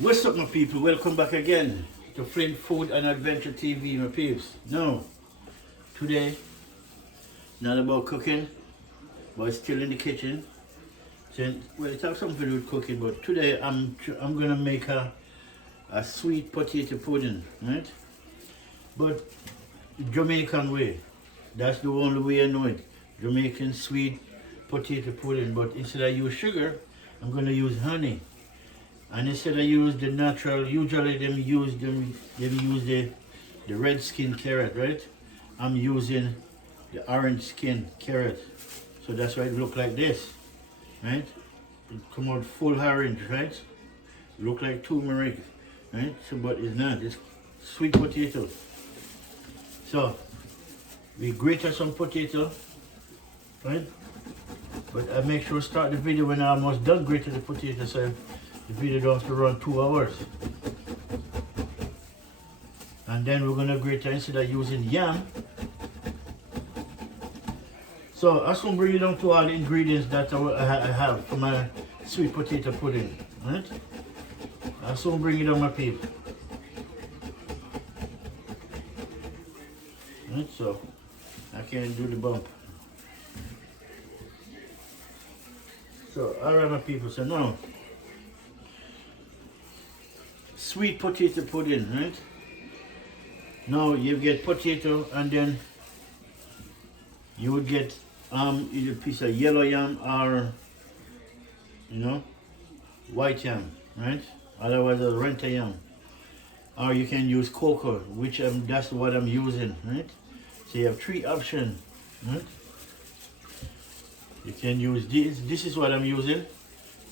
What's up, my people? Welcome back again to Flint Food and Adventure TV, my peeps. Now, today, not about cooking, but still in the kitchen. So, well, it has something to do with cooking, but today I'm gonna make a sweet potato pudding, right? But Jamaican way. That's the only way I know it. Jamaican sweet potato pudding. But instead of use sugar, I'm gonna use honey. And instead of use the natural, usually them use the red skin carrot, right? I'm using the orange skin carrot. So that's why it look like this, right? It come out full orange, right? Look like turmeric, right? So but it's not, it's sweet potato. So we grate some potato, right? But I make sure to start the video when I almost done grating the potato, so the video don't have to run 2 hours. And then we're gonna grate it instead of using yam. So I soon bring you down to all the ingredients that I have for my sweet potato pudding, right? I soon bring you down, my people. Right, so I can't do the bump. So alright, my people, so now sweet potato pudding, right? Now you get potato, and then you would get either a piece of yellow yam or white yam, right? Otherwise a renta yam. Or you can use cocoa, which that's what I'm using, right? So you have 3 options, right? You can use these. This is what I'm using.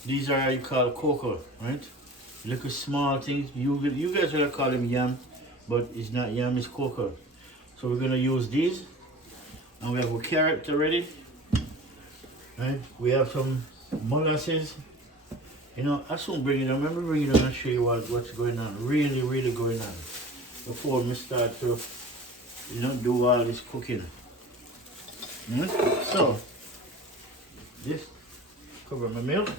These are you call cocoa, right? Little small things. You guys will call them yam, but it's not yam, it's cocoa. So we're gonna use these, and we have a carrot already, right? We have some molasses. I soon bring it on. Remember, bring it on and show you what's going on. Really, really going on before we start to, do all this cooking. So this cover my milk.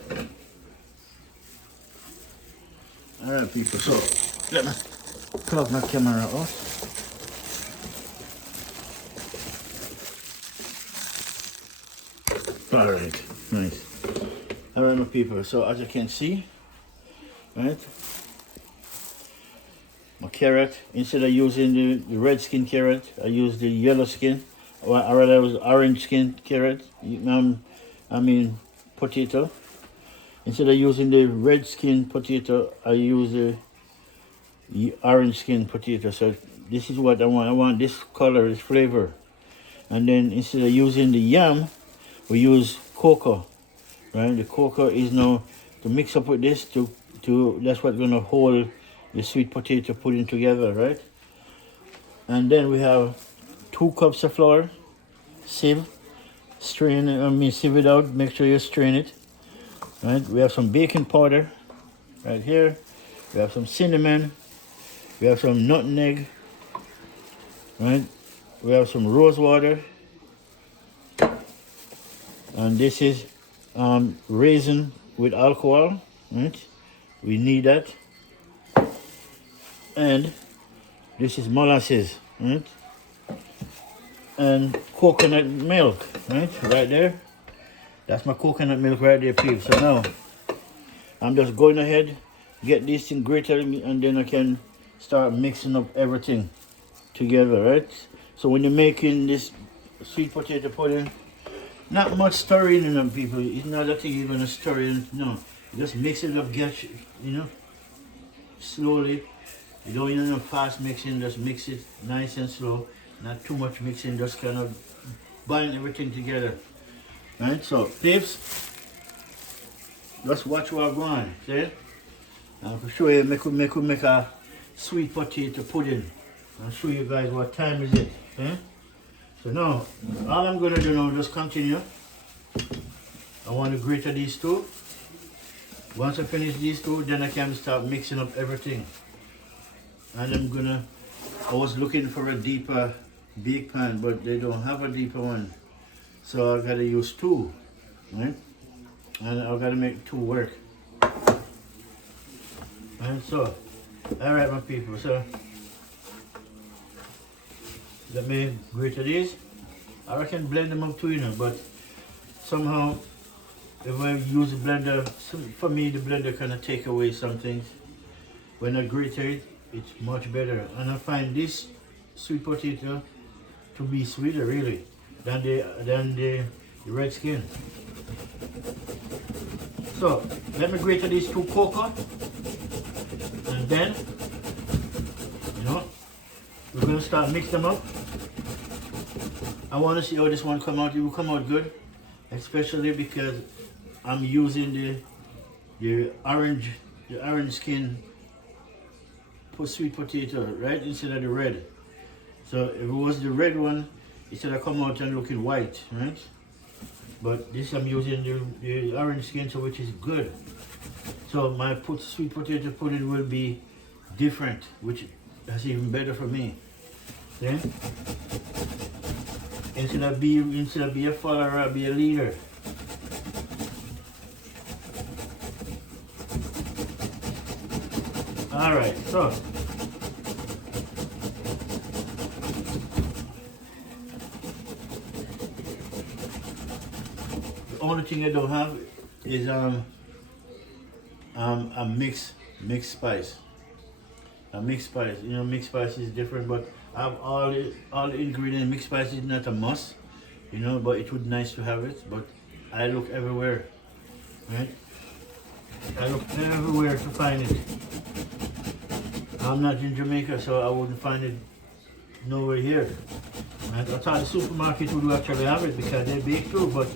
Alright, people, so let me plug my camera off. Alright, nice. Alright, my people, so as you can see, right, my carrot, instead of using the red skin carrot, I use the yellow skin, or rather it was orange skin carrot, I mean potato. Instead of using the red skin potato, I use the orange skin potato. So this is what I want. I want this color, this flavor. And then instead of using the yam, we use cocoa. Right? The cocoa is now to mix up with this to that's what's gonna hold the sweet potato pudding together, right? And then we have 2 cups of flour, sieve, sieve it out, make sure you strain it. Right, we have some baking powder right here. We have some cinnamon. We have some nutmeg. Right, we have some rose water, and this is raisin with alcohol. Right, we need that. And this is molasses. Right, and coconut milk. Right there. That's my coconut milk right there, people. So now, I'm just going ahead, get this thing grated, and then I can start mixing up everything together, right? So when you're making this sweet potato pudding, not much stirring in them, people. It's not that thing you're going to stir in, no. You just mix it up, slowly. You don't need no fast mixing, just mix it nice and slow. Not too much mixing, just kind of bind everything together. Right, so peeps, just watch what I'm going, see? And for sure you make a sweet potato pudding. I'll show you guys what time is it. Okay? So now, all I'm gonna do now, just continue. I want to grate these 2. Once I finish these 2, then I can start mixing up everything. And I was looking for a deeper bake pan, but they don't have a deeper one. So I gotta use 2, right? And I gotta make 2 work. And so, alright my people, so let me grate these. I reckon blend them up too, you know, but somehow if I use a blender, for me the blender kind of take away some things. When I grate it, it's much better. And I find this sweet potato to be sweeter really than the red skin. So let me grate these two cocoa, and then we're gonna start mix them up. I want to see how this one come out. It will come out good, especially because I'm using the orange skin for sweet potato, right, instead of the red. So if it was the red one, it should have come out and looking white, right? But this I'm using the orange skin, so which is good. So my sweet potato pudding will be different, which is even better for me. Then instead of be a follower, I'll be a leader. All right, so the only thing I don't have is a mixed spice. A mixed spice, you know, mixed spice is different, but I have all the ingredients. Mixed spice is not a must, you know, but it would be nice to have it. But I look everywhere, right? I look everywhere to find it. I'm not in Jamaica, so I wouldn't find it nowhere here. I thought the supermarket would actually have it because they bake too, but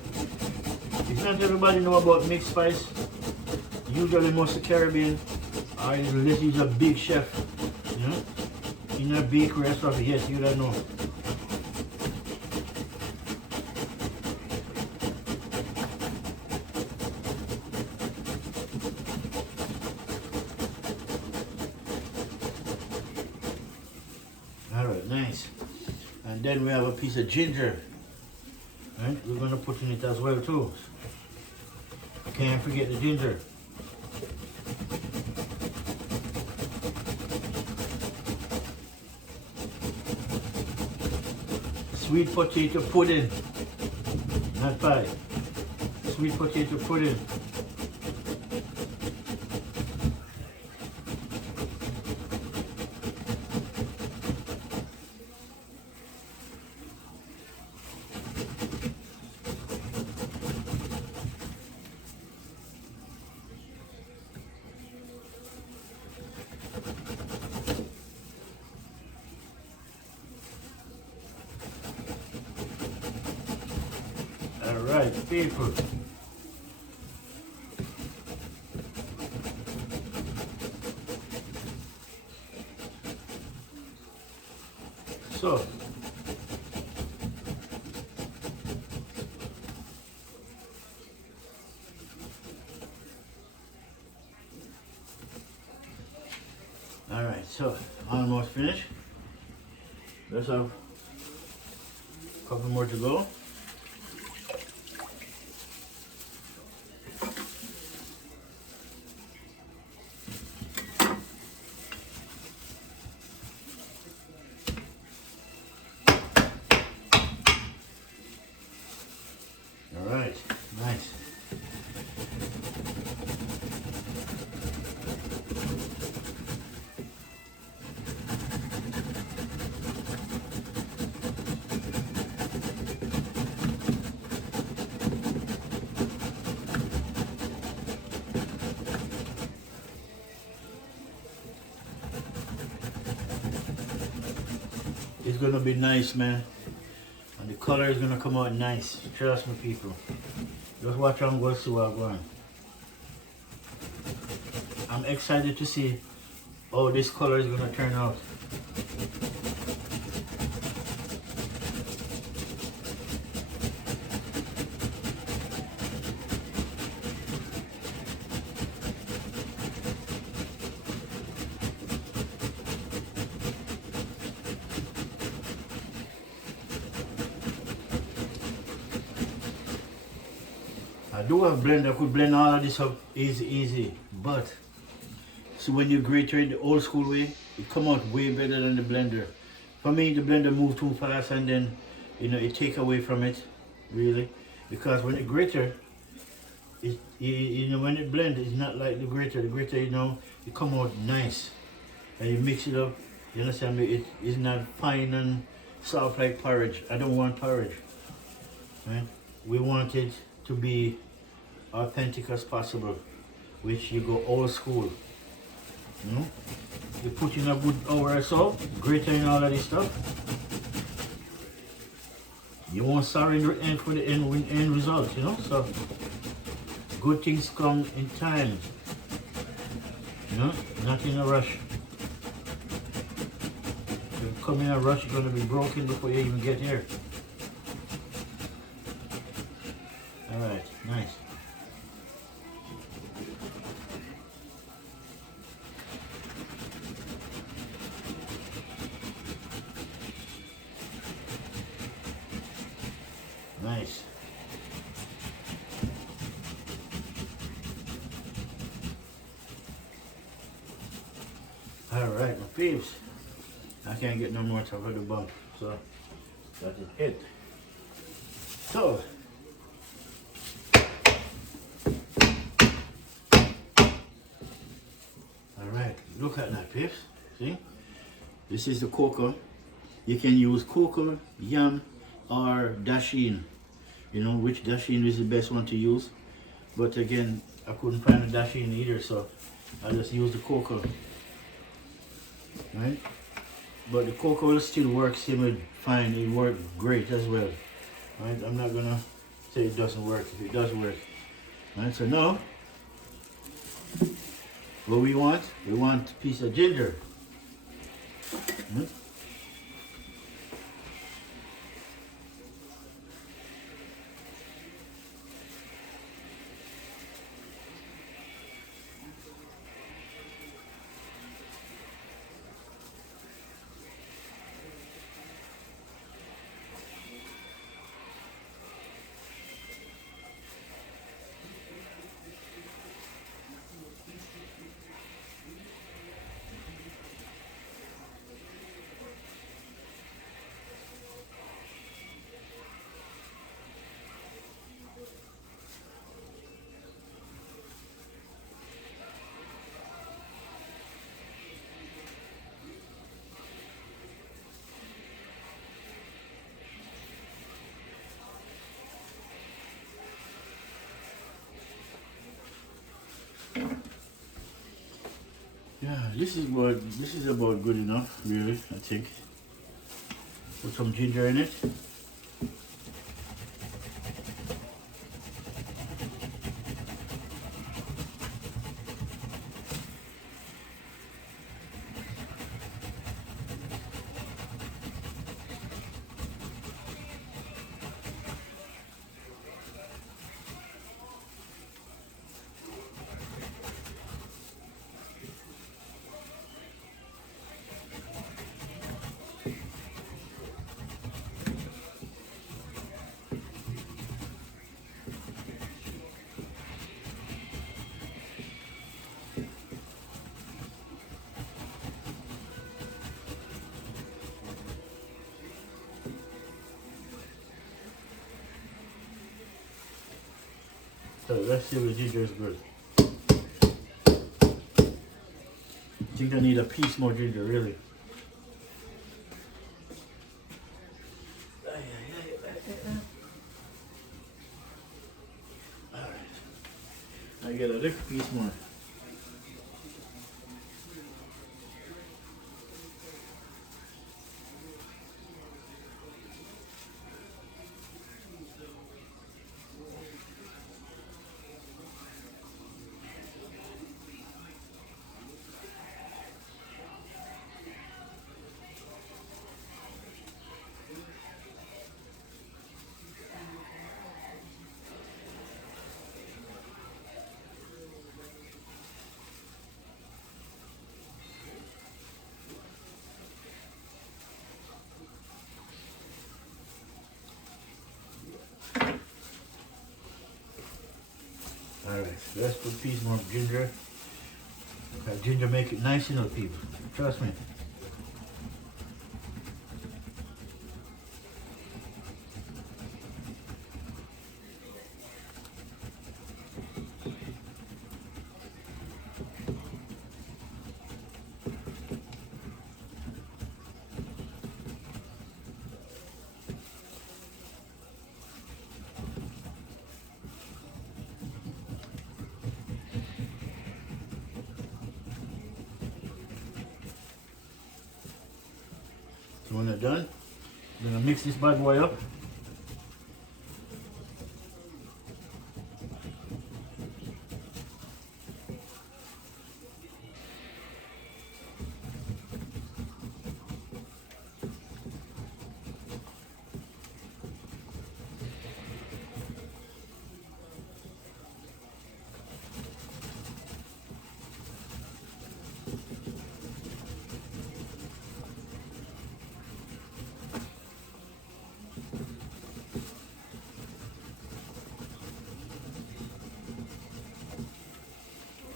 if not everybody know about mixed spice, usually most of the Caribbean are unless he's a big chef, you know, in a bakery or stuff, yes, you don't know. Alright, nice. And then we have a piece of ginger. Right? We're gonna put in it as well too. Can't forget the ginger. Sweet potato pudding. Not pie. Sweet potato pudding. Alright, people. So, alright, so almost finished. Let's have a couple more to go. Alright, nice. It's gonna be nice, man. And the color is gonna come out nice. Trust me, people. Just watch how I'm going to see what I'm going. I'm excited to see how this color is gonna turn out. I do have a blender, I could blend all of this up easy, but So when you grate it the old school way, it come out way better than the blender. For me, the blender move too fast and then, it take away from it, really. Because when the grater, when it blend, it's not like the grater. The grater, it come out nice. And you mix it up, you understand me? It is not fine and soft like porridge. I don't want porridge, right? We want it to be authentic as possible, which you go old school. You put in a good hour or so, grater in all of this stuff. You won't sorry in the end for the end result, so good things come in time, not in a rush. If you come in a rush, you're going to be broken before you even get here. Alright, nice. Nice. Alright, my peeps. I can't get no more top of the bump, so that is it. So, alright, look at that, peeps. See? This is the cocoa. You can use cocoa, yam, or dasheen. Which dasheen is the best one to use. But again, I couldn't find a dasheen either, so I just used the cocoa. Right? But the cocoa will still work fine. It works great as well. Right? I'm not gonna say it doesn't work if it does work. Right? So now, what we want a piece of ginger. Right? Yeah, this is about good enough, really, I think. Put some ginger in it. So let's see if the ginger is good. I think I need a piece more ginger, really. Alright. I get a little piece more. Alright, let's put a piece more ginger. That ginger make it nice, you know, people. Trust me. So when they're done, I'm gonna mix this bad boy up.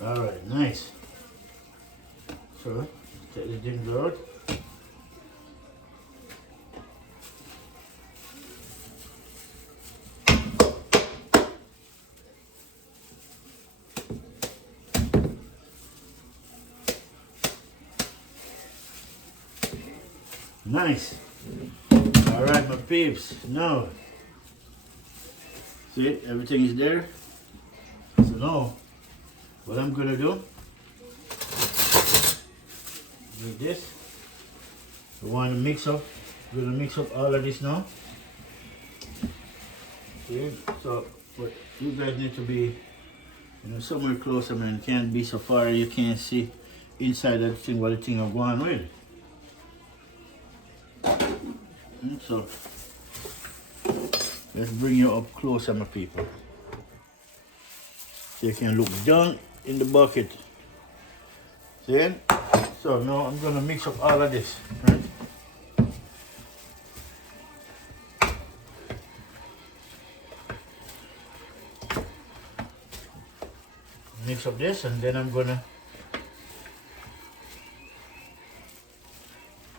All right, nice. So take the ginger out. Nice. All right, my peeps. Now, see, everything is there. So now, what I'm gonna do, need this. We want to mix up. We're gonna mix up all of this now. Okay, so but you guys need to be, somewhere closer, man. Can't be so far you can't see inside that thing what the thing are going with. So let's bring you up closer, my people. So you can look down in the bucket. See? So now I'm gonna mix up all of this, right? Mix up this, and then I'm gonna,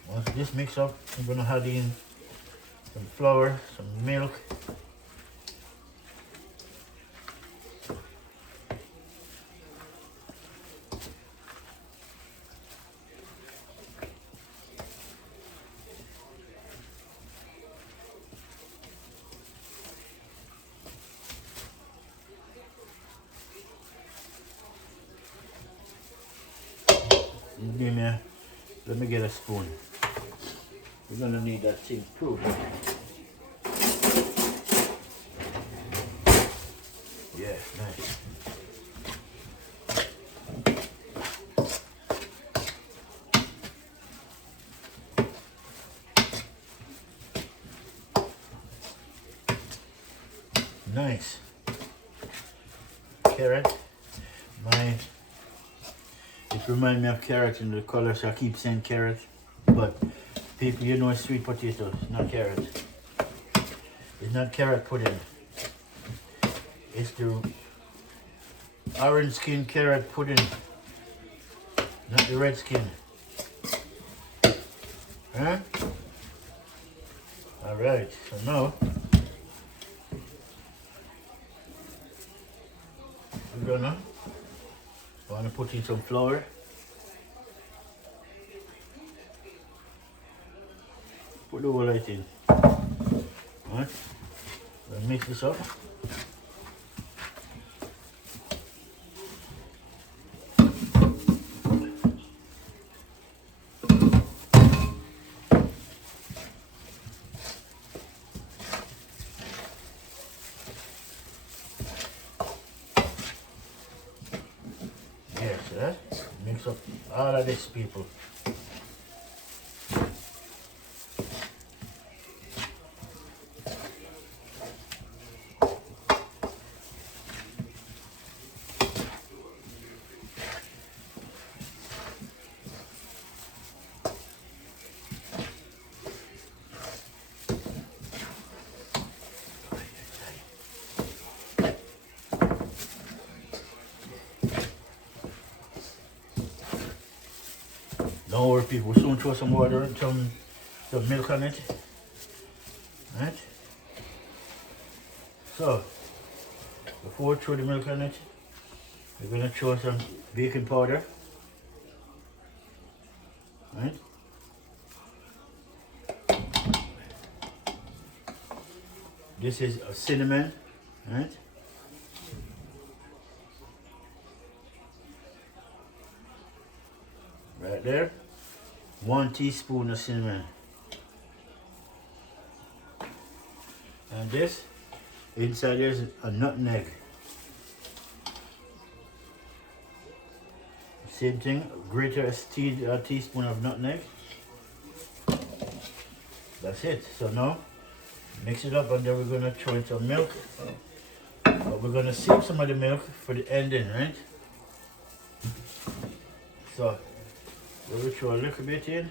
once this mix up, I'm gonna add in some flour, some milk. Let me get a spoon. We're gonna need that thing too. Yeah, nice. Nice. Carrot. It reminds me of carrot in the color, so I keep saying carrot. But people, it's sweet potatoes, not carrot. It's not carrot pudding. It's the orange skin carrot pudding, not the red skin. Huh? Alright, so now we're gonna put in some flour. Put the whole lot in. Alright, mix this up. Yes, mix up all of this, people. Don't worry, people. We'll soon throw some water and some milk on it. Right? So, before we throw the milk on it, we're going to throw some baking powder. Right? This is a cinnamon. Right? Right there. 1 teaspoon of cinnamon. And this, inside there's a nutmeg. Same thing, greater a teaspoon of nutmeg. That's it. So now, mix it up and then we're going to throw in some milk. But we're going to save some of the milk for the ending, right? So, we'll throw a little bit in.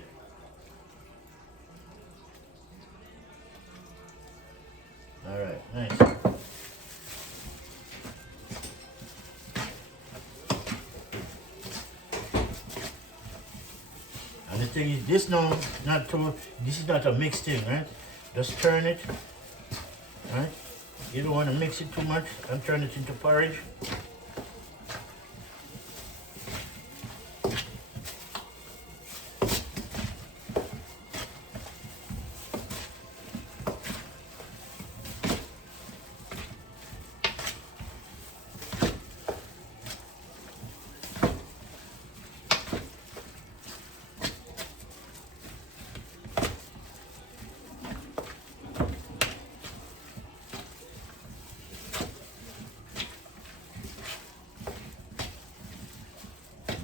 Alright, nice. And the thing is, this is not a mixed thing, right? Just turn it, right? You don't want to mix it too much and turn it into porridge.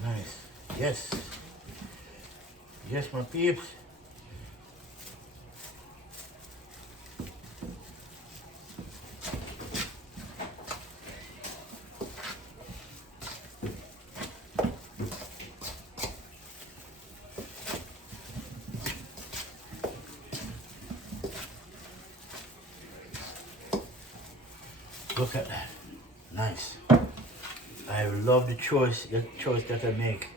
Nice. Yes. Yes, my peeps. Look at that. Nice. I love the choice that I make.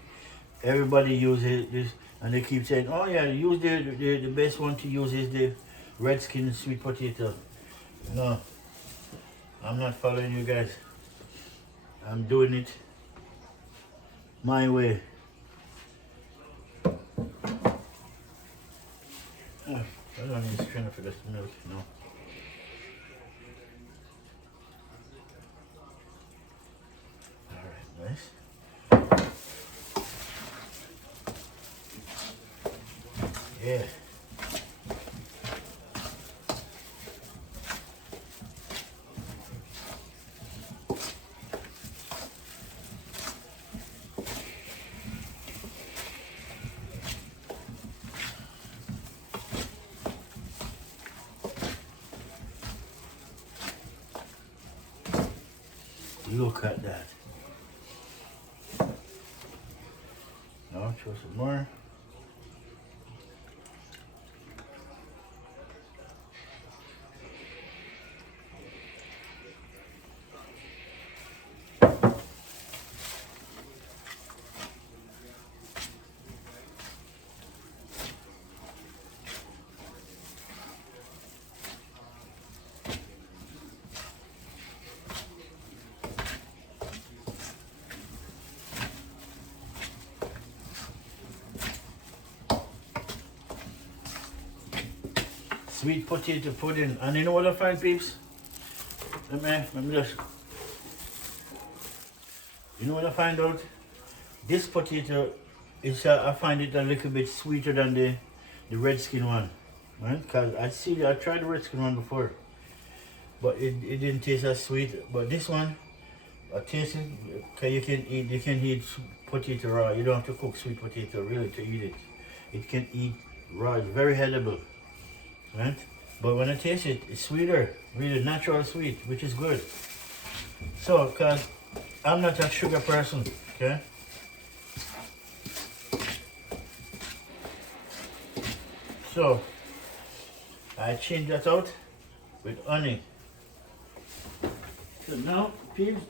Everybody uses this and they keep saying, oh yeah, use the best one to use is the red skin sweet potato. No, I'm not following you guys. I'm doing it my way. Oh, I don't need strainer for this milk, no. Nice. Yeah. Look at that. Now throw some more. Sweet potato pudding. And you know what I find, peeps? Let me just... You know what I find out? This potato is, I find it a little bit sweeter than the red skin one. Right? Because I tried the red skin one before. But it didn't taste as sweet. But this one, I taste it, because you can eat potato raw. You don't have to cook sweet potato really to eat it. It can eat raw. It's very edible. Right? But when I taste it, it's sweeter, really natural sweet, which is good. So, because I'm not a sugar person, okay? So, I change that out with honey. So now, peeps,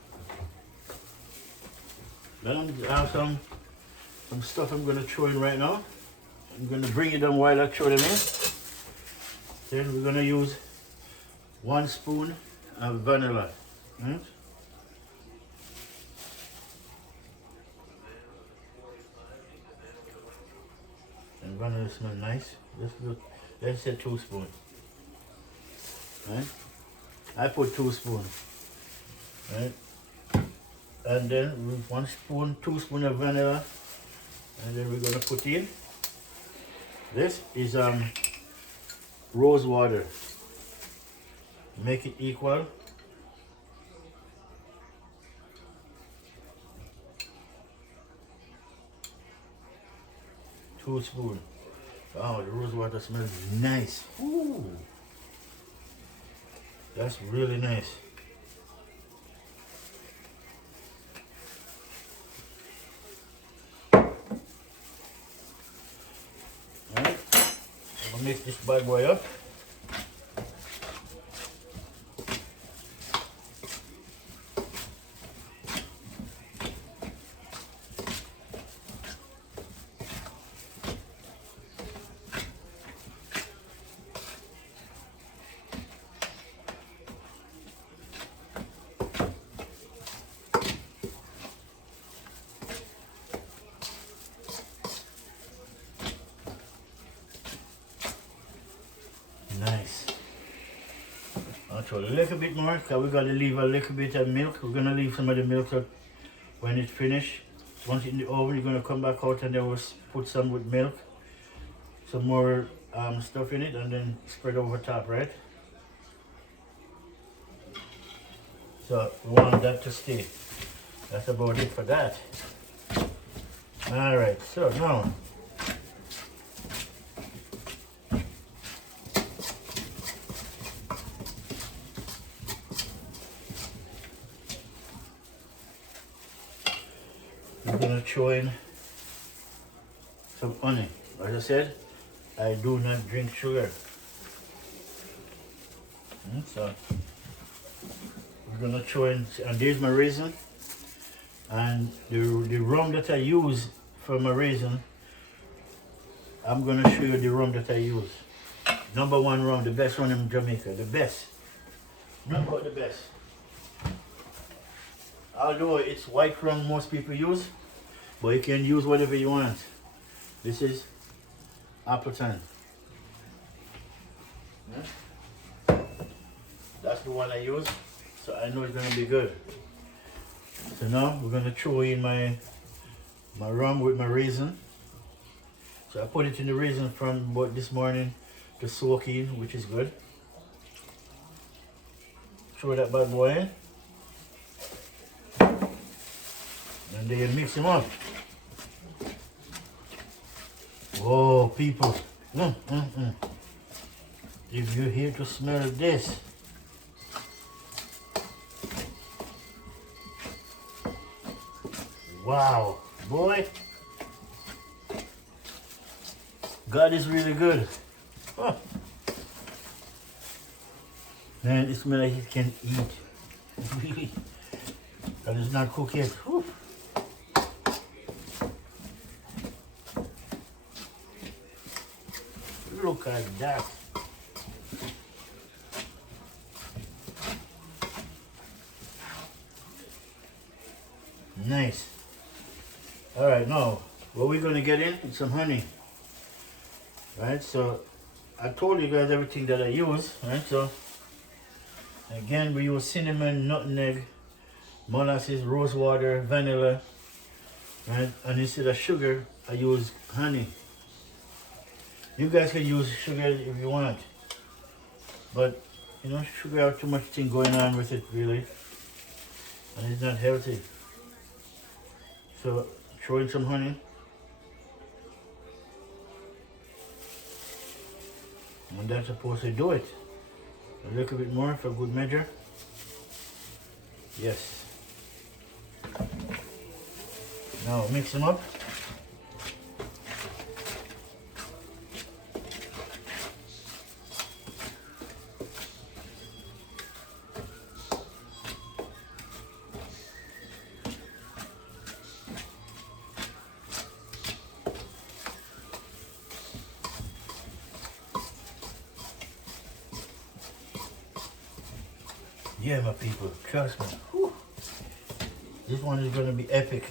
let them have some some stuff I'm going to throw in right now. I'm going to bring it down while I throw them in. Then we're going to use 1 spoon of vanilla. Right? And vanilla smells nice. Let's say 2 spoons. Right? I put 2 spoons. Right? And then with 1 spoon, 2 spoons of vanilla. And then we're going to put in. This is rose water. Make it equal. Two spoons. Oh, the rose water smells nice. Ooh. That's really nice. Alright. I'll mix this bad boy up. Nice. I'll throw a little bit more because we're going to leave a little bit of milk. We're going to leave some of the milk so when it's finished. Once it's in the oven, you're going to come back out and then we'll put some with milk. Some more stuff in it and then spread over top, right? So we want that to stay. That's about it for that. Alright, so now we're going to throw in some honey. As I said, I do not drink sugar. So we're going to throw in, and there's my raisin. And the rum that I use for my raisin, I'm going to show you the rum that I use. #1 rum, the best one in Jamaica, the best. Not but the best. Although it's white rum most people use, but you can use whatever you want. This is Appleton. Yeah? That's the one I use, so I know it's going to be good. So now we're going to throw in my rum with my raisin. So I put it in the raisin from about this morning to soak in, which is good. Throw that bad boy in. And then you mix them up. Whoa, people. If you're here to smell this. Wow, boy. God is really good. Oh. Man, it smells like it can eat. Really. And it's not cooked yet. Whew. Look at that. Nice. All right, now what we're gonna get in is some honey. Right, so I told you guys everything that I use. Right, so again we use cinnamon, nutmeg, molasses, rose water, vanilla. Right, and instead of sugar, I use honey. You guys can use sugar if you want, but you know, sugar have too much thing going on with it really, and it's not healthy. So throw in some honey. And that's supposed to do it. A little bit more for good measure. Yes. Now mix them up. Yeah, my people, trust me. Whew. This one is gonna be epic.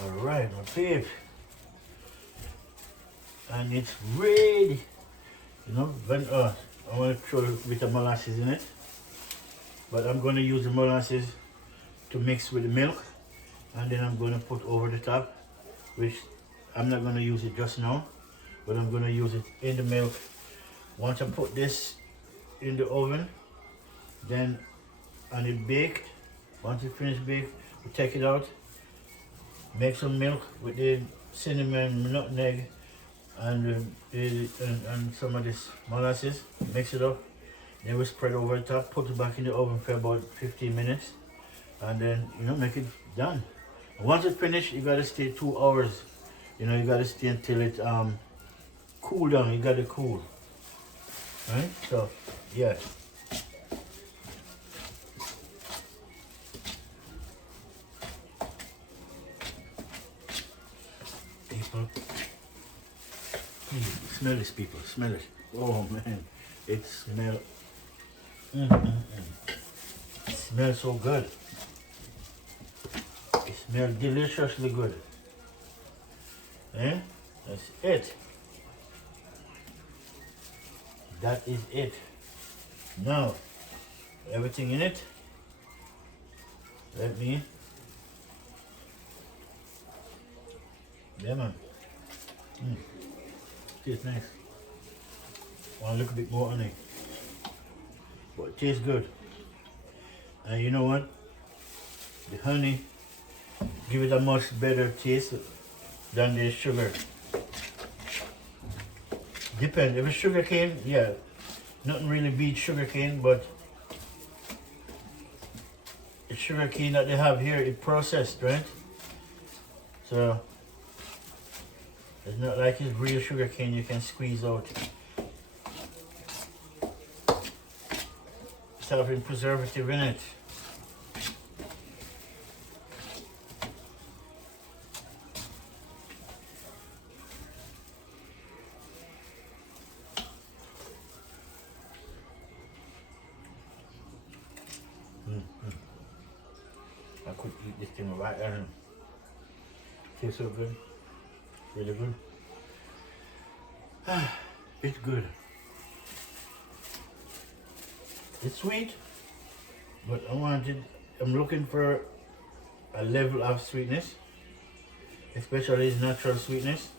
All right, my peeps. And it's ready. You know, when I want to throw a bit of molasses in it, but I'm going to use the molasses to mix with the milk, and then I'm going to put over the top, which I'm not going to use it just now, but I'm going to use it in the milk. Once I put this in the oven, then and it baked. Once it finished baked, we take it out, make some milk with the cinnamon, nutmeg, and some of this molasses, mix it up, then we spread over the top, put it back in the oven for about 15 minutes, and then, you know, make it done. And once it's finished, you gotta stay 2 hours. You know, you gotta stay until it cool down. You gotta cool, right? So, yeah. People. Smell this, people. Smell it. Oh man, it smells. It smells so good. It smells deliciously good. Eh? That's it. That is it. Now, everything in it. Let me. Yeah, man. Tastes nice. Want to look a bit more on it, but it tastes good. And you know what? The honey give it a much better taste than the sugar. Depends. If it's sugar cane, yeah, nothing really beats sugar cane, but the sugar cane that they have here is processed, right? So it's not like it's real sugar cane you can squeeze out. It's having preservative in it. I could eat this thing right now. Tastes so good. Really good. It's good. It's sweet, but I'm looking for a level of sweetness, especially its natural sweetness.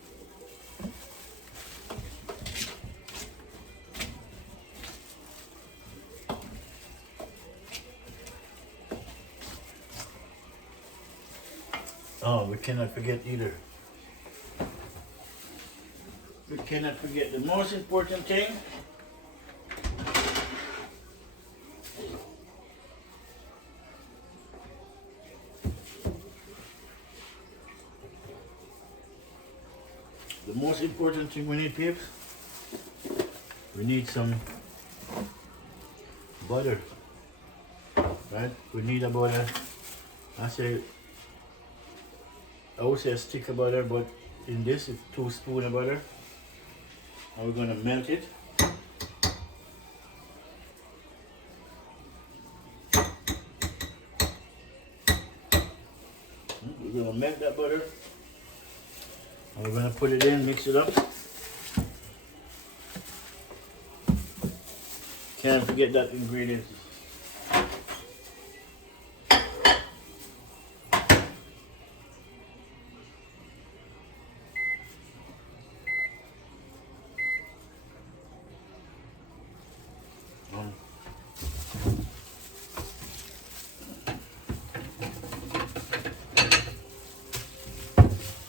Oh, we cannot forget either. We cannot forget the most important thing. The most important thing we need, peeps, we need some butter, right? We need about I would say a stick of butter, but in this it's 2 spoons of butter. And we're gonna melt it. We're gonna melt that butter. And we're gonna put it in, mix it up. Can't forget that ingredient.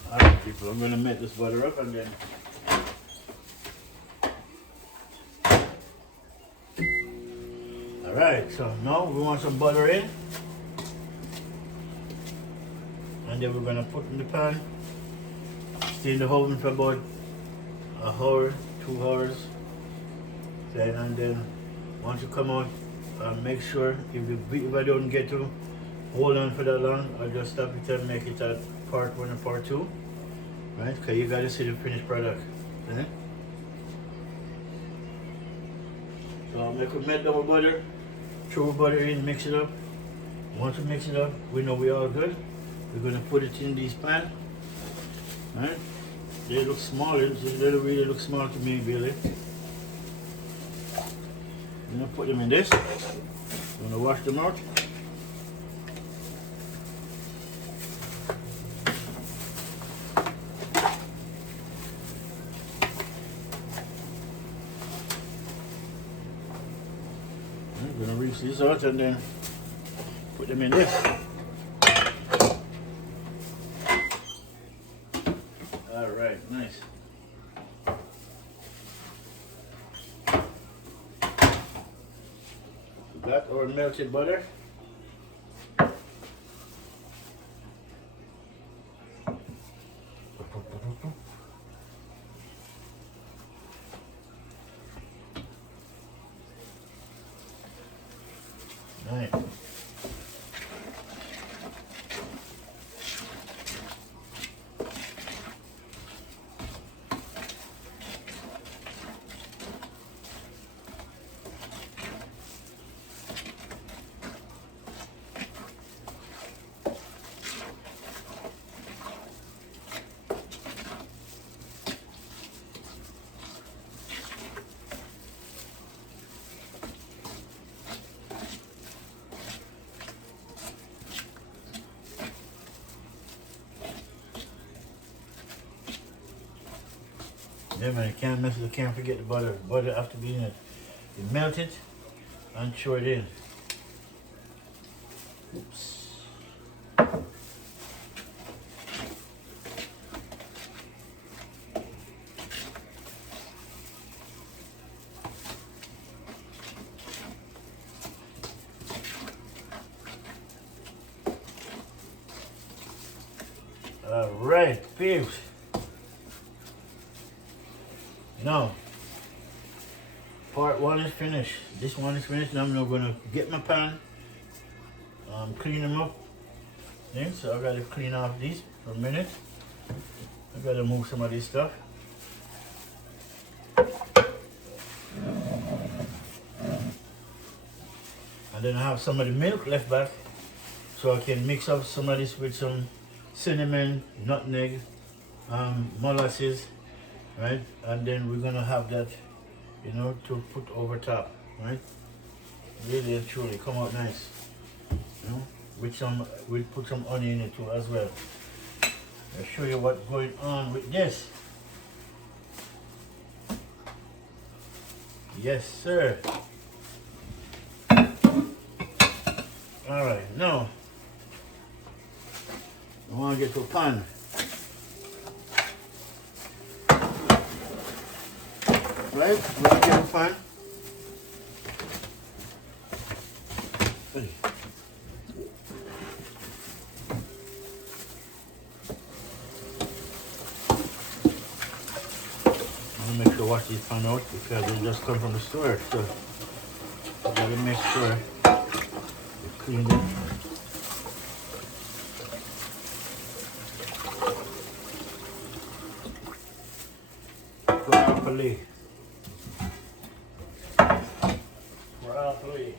Alright people, I'm gonna melt this butter up and then alright, so now we want some butter in. And then we're gonna put in the pan. Stay in the oven for about an hour, 2 hours. And then once you come out, make sure if I don't get to hold on for that long, I'll just stop it and make it at part 1 and part 2. Right? Because you gotta see the finished product. Right? So I'll make a melt down with butter, throw butter in, mix it up. Once we mix it up, we know we're all good. We're gonna put it in this pan. Right? They look small, they really look small to me, really. I'm gonna put them in this. I'm gonna wash them out. I'm gonna rinse these out and then put them in this. Alright, nice. Got our melted butter. Nice. Yeah, man, you can't forget the butter. Butter after being it. You melt it and throw it in. Oops. All right, peeps. Now, part 1 is finished. This one is finished. Now I'm now gonna get my pan, clean them up. Okay, so I gotta clean off these for a minute. I gotta move some of this stuff. And then I have some of the milk left back, so I can mix up some of this with some cinnamon, nutmeg, molasses. Right, and then we're gonna have that, you know, to put over top, right? Really and truly come out nice, you know. We'll put some onion in it too as well. I'll show you what's going on with this. Yes, sir. All right, now I want to get to a pan. Right, we're gonna get a pan. I'm gonna make sure wash these pan out because they just come from the store. So you gotta make sure you clean them. Properly. Properly.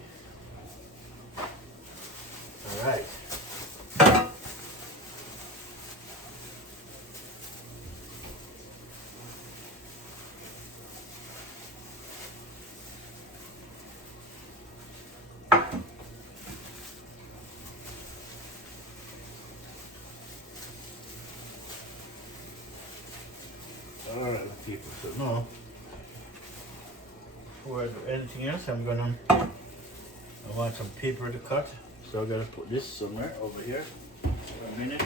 All right. All right, people. So now, before I do anything else, I want some paper to cut. So I gotta put this somewhere over here for a minute.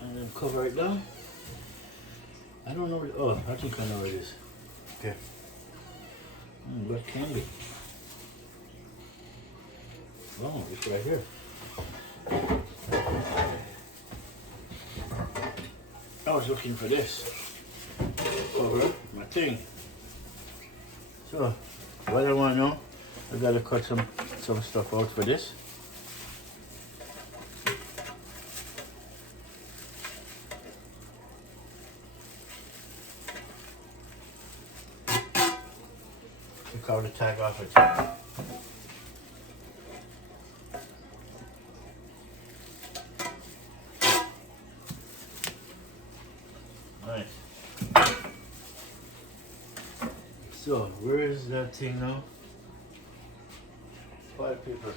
And then cover it down. I don't know where, oh, I think I know where it is. Okay. What candy? Oh, it's right here. I was looking for this. Cover my thing. So, what I want now, I gotta cut some stuff out for this. Take out the tag off it. Nice. So, where is that thing now? File paper.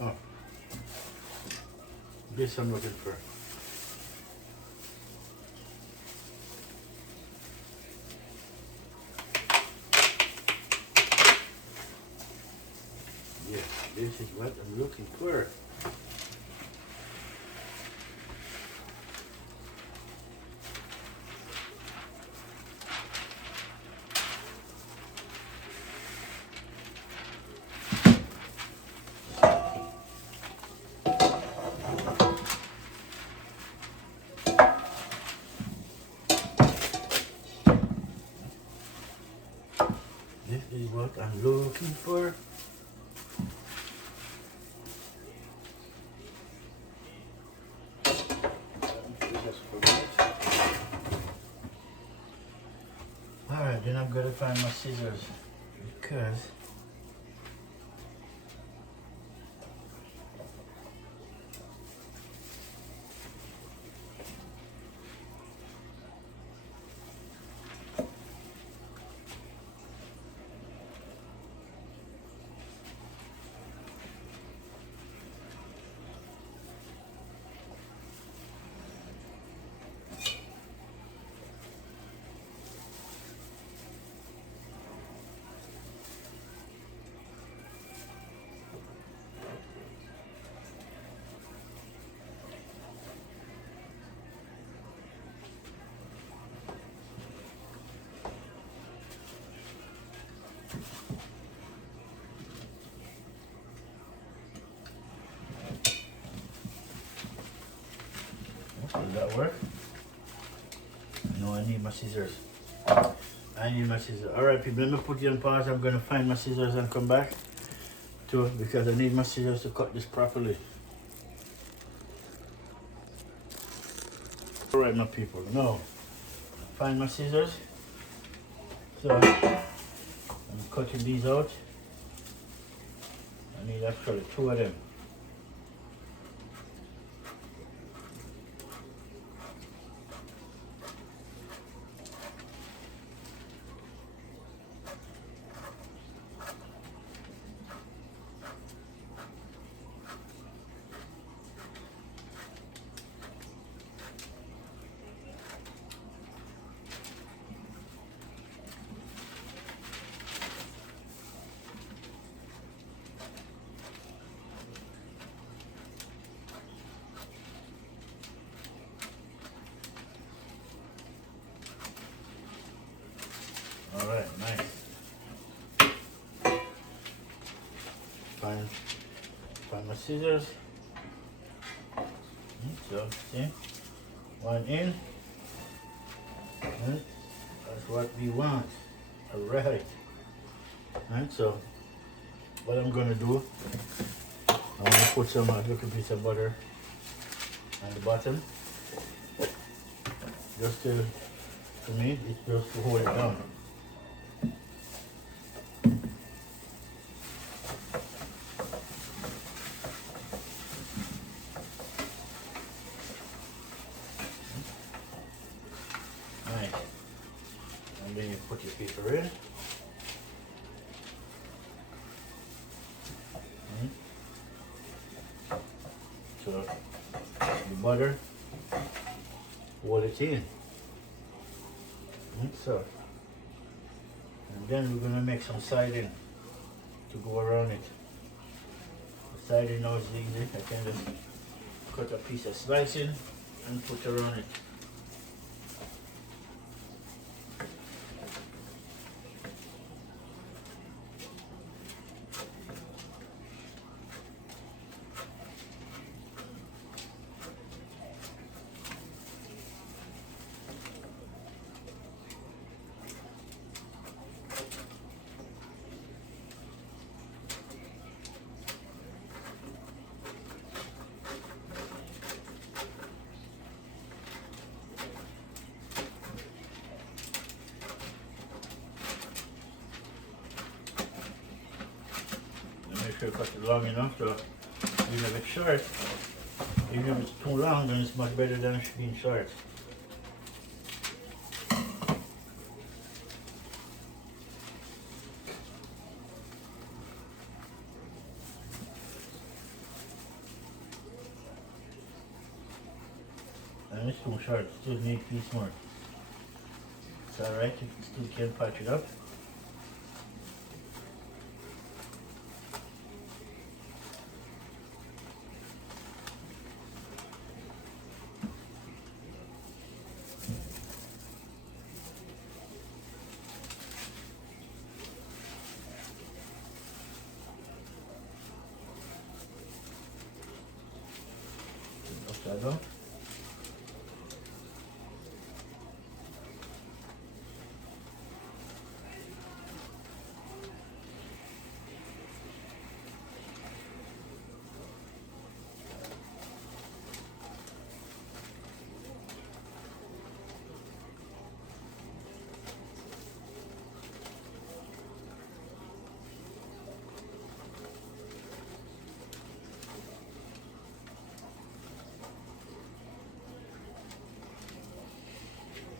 Oh. This I'm looking for. Yeah, this is what I'm looking for. This is what I'm looking for. Alright, then I'm gonna find my scissors because does that work? No, I need my scissors. I need my scissors. Alright people, let me put you on pause. I'm gonna find my scissors and come back to it because I need my scissors to cut this properly. Alright my people, now find my scissors. So I'm cutting these out. I need actually 2 of them. Alright, nice. Find my scissors. So, see? One in. Right? That's what we want. Alright. Right, so what I'm gonna do, I'm gonna put some little piece of butter on the bottom. Just to, for me, it's just to hold it down. Nice. And then you put your paper in. So the butter, hold it in. So, and then we're gonna make some siding to go around it. The siding now is easy. I can just cut a piece of slicing and put around it. sure you cut it long enough so even if it's short, even if it's too long, then it's much better than it being short. And it's too short, still need a piece more. It's alright, you still can patch it up. Upside down.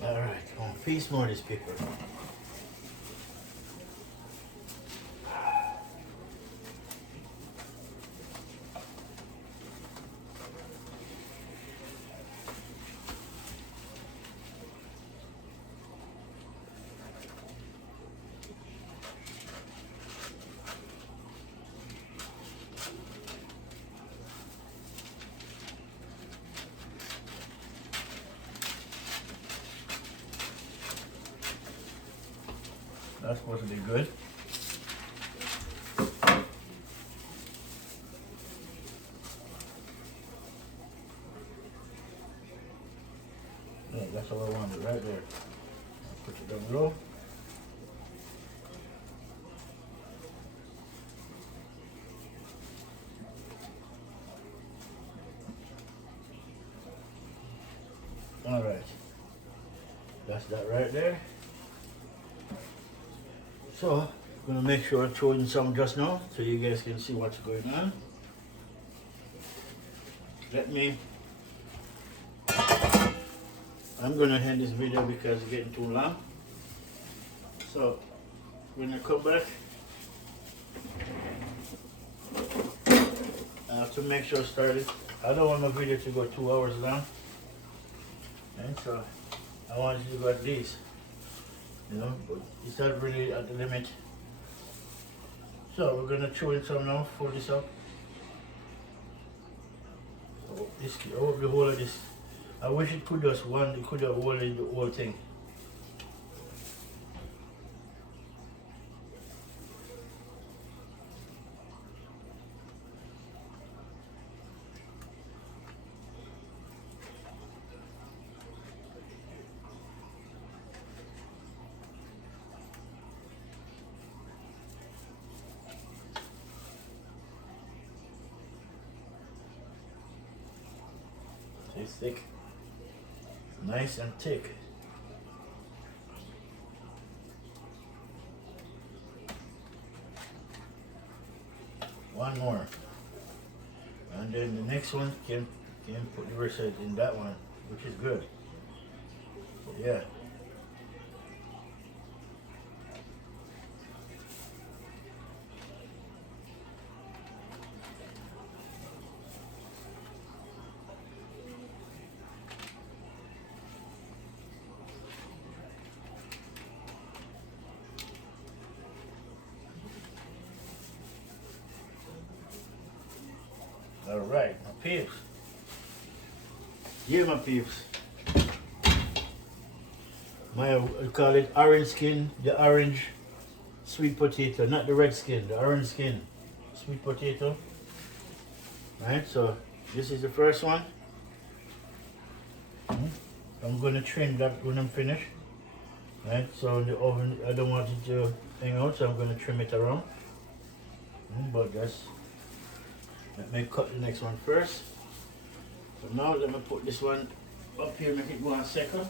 Alright, one piece more of this paper. That's supposed to be good. Yeah, that's all I wanted right there. I'll put it down low. All right, that's that right there. So, I'm gonna make sure I throw in some just now so you guys can see what's going on. I'm gonna end this video because it's getting too long. So, when I come back, I have to make sure I start it. I don't want my video to go 2 hours long. And so, I want you to go at least. You know, but it's not really at the limit. So we're gonna throw in some now, fold this up. I hope the whole of this. I wish it could just one, it could have hold the whole thing. It's thick, nice and thick. One more, and then the next one can put the rest in that one, which is good. Yeah. All right, my peeps. Yeah, my peeps. I call it orange skin, the orange sweet potato, not the red skin, the orange skin sweet potato. Right, so this is the first one. I'm gonna trim that when I'm finished. Right, so in the oven, I don't want it to hang out, so I'm gonna trim it around. But let me cut the next one first. So now let me put this one up here, make it go on second.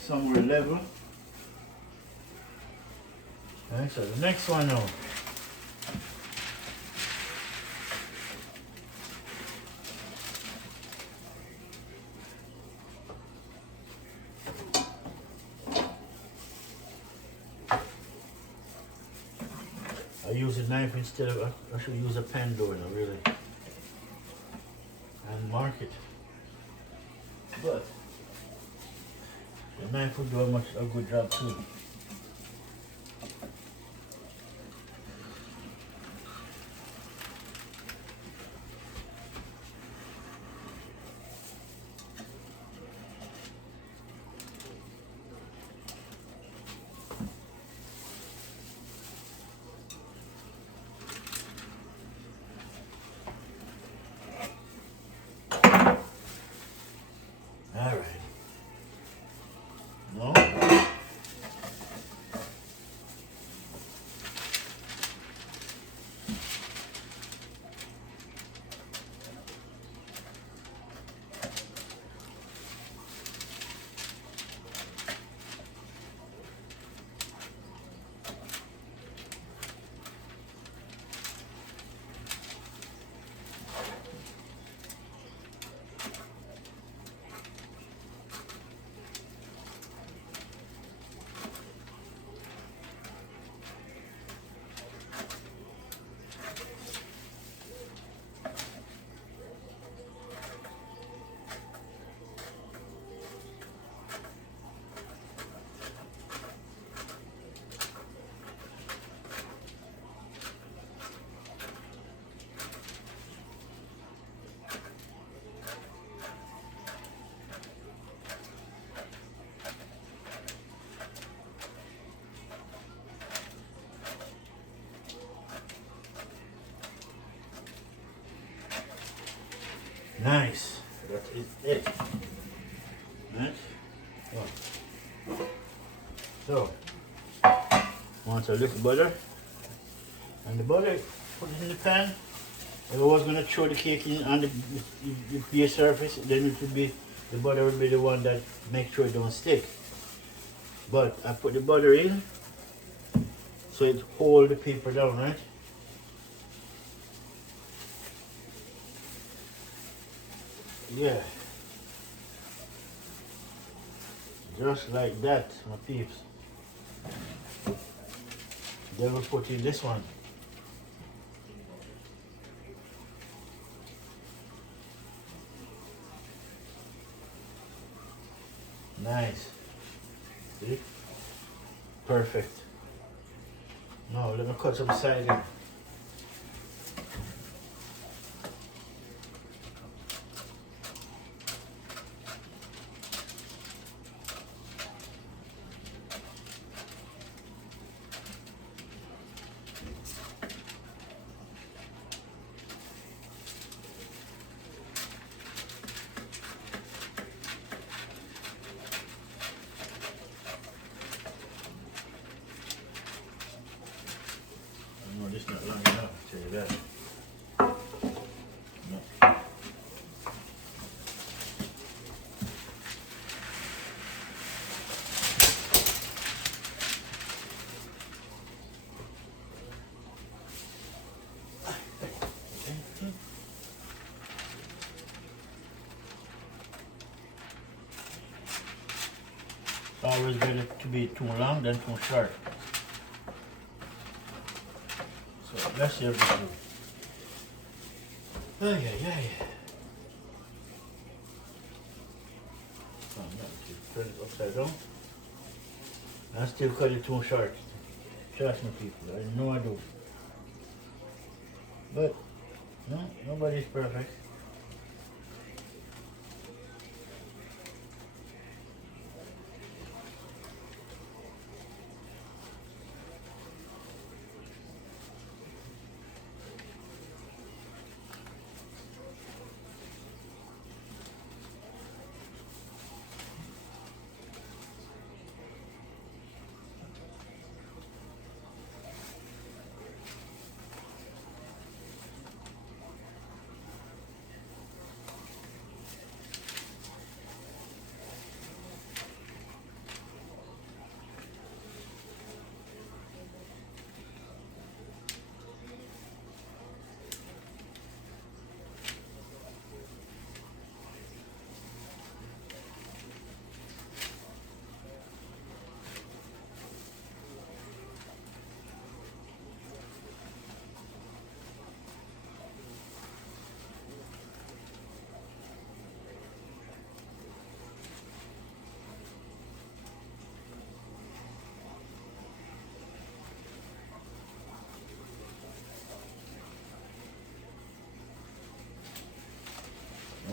Somewhere level. Okay, so the next one now. use a knife instead of, I should use a pen though, really. And mark it. But the knife would do a good job too. Alright. No? Nice. That is it. Right? So, want a little butter. And the butter, put it in the pan. If I was going to throw the cake in on the base surface, then it would be, the butter would be the one that makes sure it don't stick. But I put the butter in, so it hold the paper down, right? Yeah. Just like that, my peeps. Then we'll put in this one. Nice. See? Perfect. Now let me cut some side in. No, this not long enough, I'll tell you that. No. It's always better to be too long than too short. So let's see everything. Oh yeah, yeah, yeah. Oh, no, turn it upside down. I still cut it too short. Trust me, people. I know I do. But no, nobody's perfect.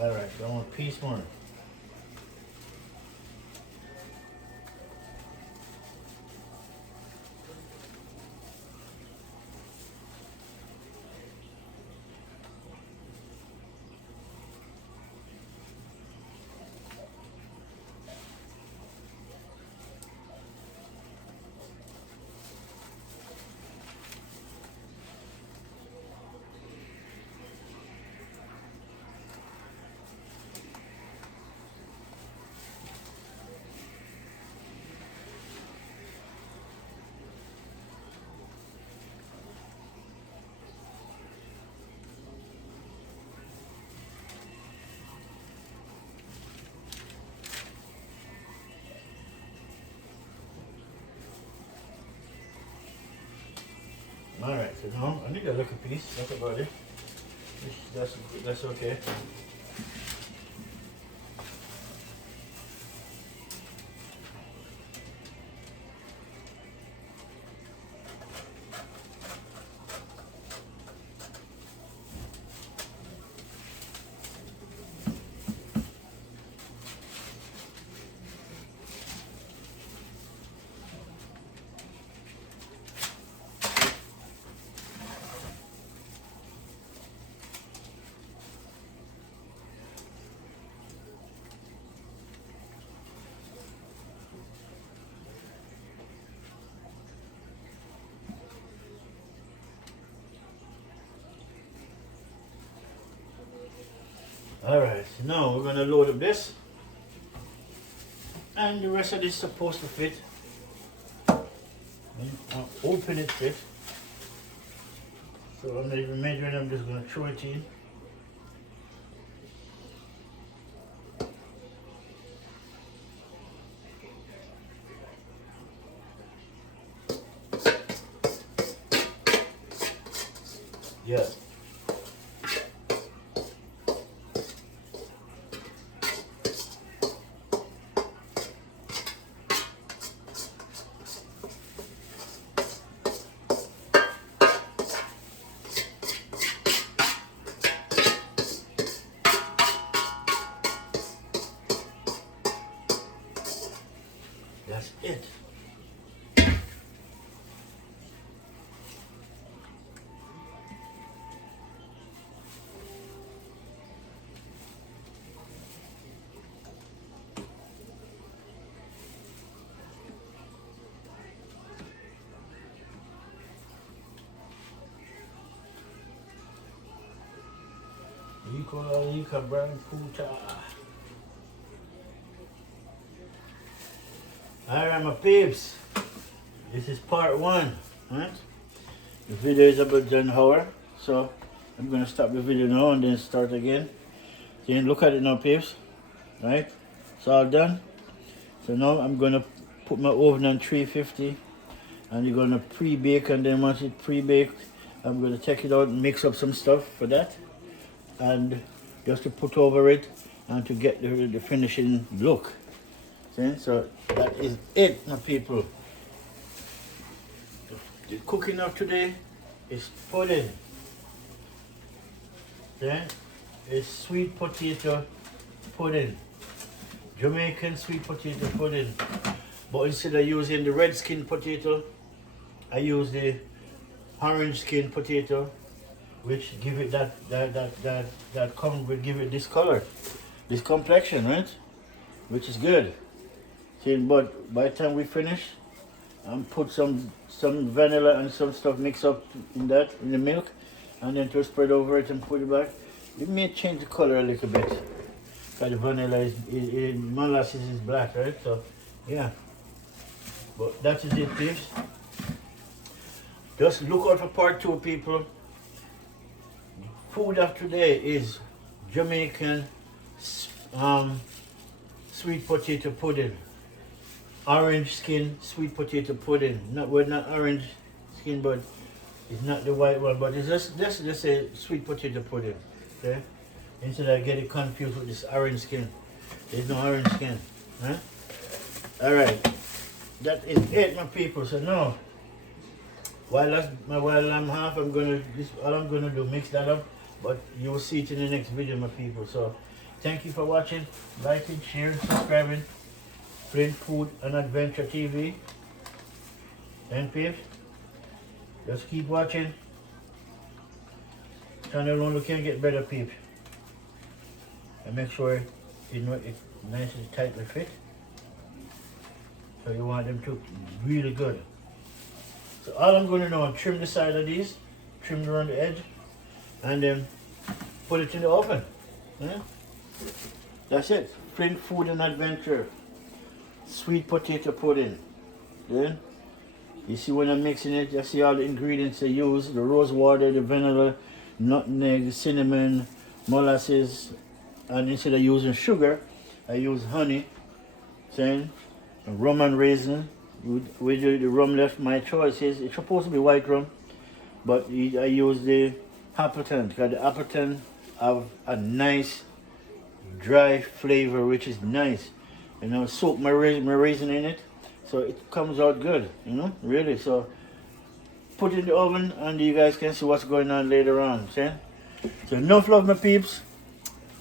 Alright, so I want a piece more. Alright, so now I need a little piece, that's about it. That's okay. Alright, so now we're gonna load up this. And the rest of this is supposed to fit. And I'll open it fit. So I'm not even measuring, I'm just gonna throw it in. Yeah. That's it. Yika brand puta. Alright, my peeps. This is part one. Right? The video is about an hour, so I'm gonna stop the video now and then start again. Then look at it now, peeps. Right? It's all done. So now I'm gonna put my oven on 350 and you're gonna pre-bake, and then once it's pre-baked, I'm gonna take it out and mix up some stuff for that. And just to put over it and to get the finishing look. See? So that is it, my people. The cooking of today is pudding. See? It's sweet potato pudding. Jamaican sweet potato pudding. But instead of using the red skin potato, I use the orange skin potato, which give it give it this color, this complexion, right? Which is good. See, but by the time we finish, put some vanilla and some stuff mix up in the milk, and then to spread over it and put it back. It may change the color a little bit, because the vanilla molasses is black, right? So yeah. But that is it, peeps. Just look out for part two, people. Food of today is Jamaican sweet potato pudding. Orange skin sweet potato pudding. We're not orange skin, but it's not the white one, but it's just a sweet potato pudding. Okay? Instead of getting confused with this orange skin. There's no orange skin. Huh? Alright. That is it, my people. So now, while I'm half, all I'm gonna do, mix that up. But you will see it in the next video, my people. So Thank you for watching, liking, sharing, subscribing. Flint Food and Adventure TV. And peeps, just keep watching. Channel only can get better, peeps. And make sure you know it's nice and tightly fit. So you want them to really good. So all I'm going to do is trim the side of these, trim around the edge, and then put it in the oven. Yeah? That's it. Flint Food and Adventure. Sweet potato pudding. Then you see when I'm mixing it, you see all the ingredients I use: the rose water, the vanilla, nutmeg, cinnamon, molasses, and instead of using sugar, I use honey. Saying rum and raisin. We do the rum left my choice is it's supposed to be white rum, but I use the Appleton because the Appleton have a nice dry flavor which is nice. You know, soak my raisin in it, so it comes out good. You know, really. So put it in the oven, and you guys can see what's going on later on. See? So enough love, my peeps.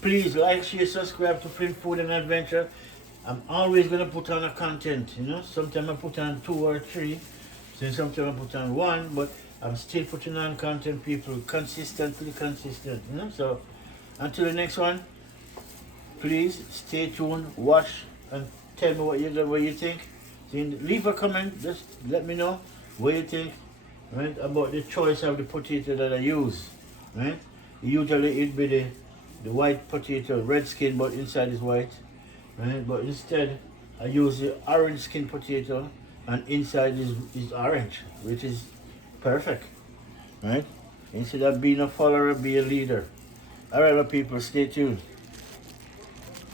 Please like, share, subscribe to Flint Food and Adventure. I'm always gonna put on a content, you know. Sometimes I put on 2 or 3, then sometimes I put on 1, but I'm still putting on content, people, consistently consistent, you know. So until the next one, please stay tuned, watch, and tell me what you think. Then leave a comment, just let me know what you think, right, about the choice of the potato that I use, right. Usually it be the white potato, red skin, but inside is white. Right? But instead, I use the orange skin potato, and inside is orange, which is perfect, right? Instead of being a follower, be a leader. All right, my people, stay tuned.